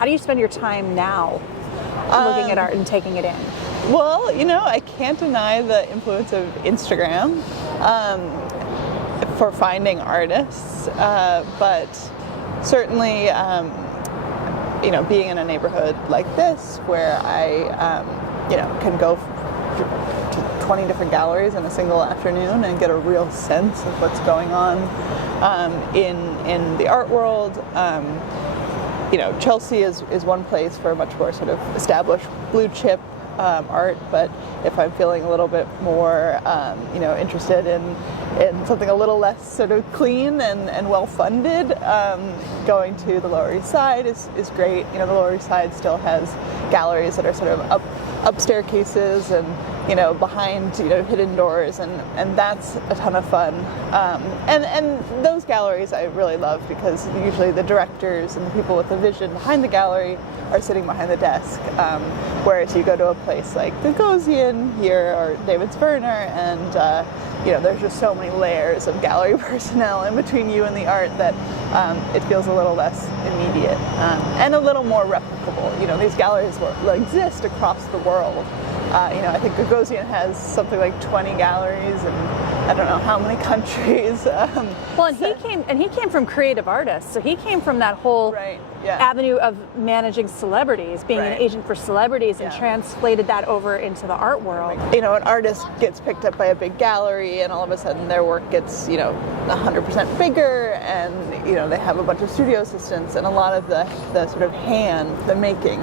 How do you spend your time now looking at art and taking it in? Well, I can't deny the influence of Instagram for finding artists, but certainly, being in a neighborhood like this where I, can go to 20 different galleries in a single afternoon and get a real sense of what's going on in the art world. Chelsea is one place for much more sort of established blue chip art, but if I'm feeling a little bit more, interested in something a little less sort of clean and well funded, going to the Lower East Side is great. The Lower East Side still has galleries that are sort of up staircases and behind hidden doors, and that's a ton of fun. And those galleries I really love because usually the directors and the people with the vision behind the gallery are sitting behind the desk, whereas you go to a place like Gagosian here or David's Werner, and there's just so many layers of gallery personnel in between you and the art that it feels a little less immediate and a little more replicable. These galleries will exist across the world. I think Gagosian has something like 20 galleries and I don't know how many countries. And he came from creative artists, so he came from that whole avenue of managing celebrities, being an agent for celebrities, and translated that over into the art world. An artist gets picked up by a big gallery, and all of a sudden their work gets 100% bigger, and they have a bunch of studio assistants, and a lot of the sort of the making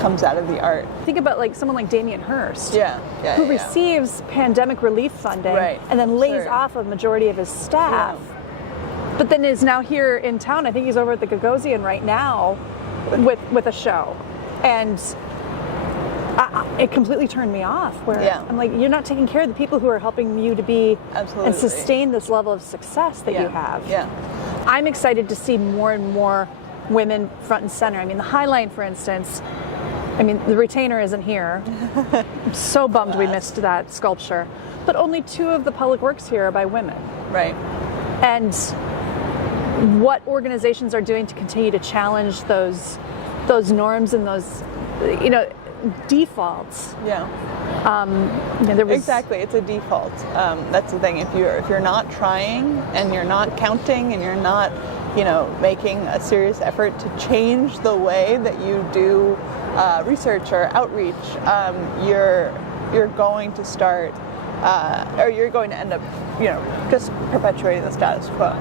comes out of the art. Think about someone like Damien Hirst, who receives pandemic relief funding and then lays off a majority of his staff, but then is now here in town. I think he's over at the Gagosian right now with a show, and it completely turned me off. Where I'm like, you're not taking care of the people who are helping you to be and sustain this level of success that you have. I'm excited to see more and more women front and center. I mean, the High Line, for instance. The Retainer isn't here. I'm so bummed we missed that sculpture. But only 2 of the public works here are by women. Right. And what organizations are doing to continue to challenge those norms and those, defaults. Exactly, it's a default. That's the thing. If you're not trying and you're not counting and you're not, making a serious effort to change the way that you do research or outreach, you're going to start, or you're going to end up, just perpetuating the status quo.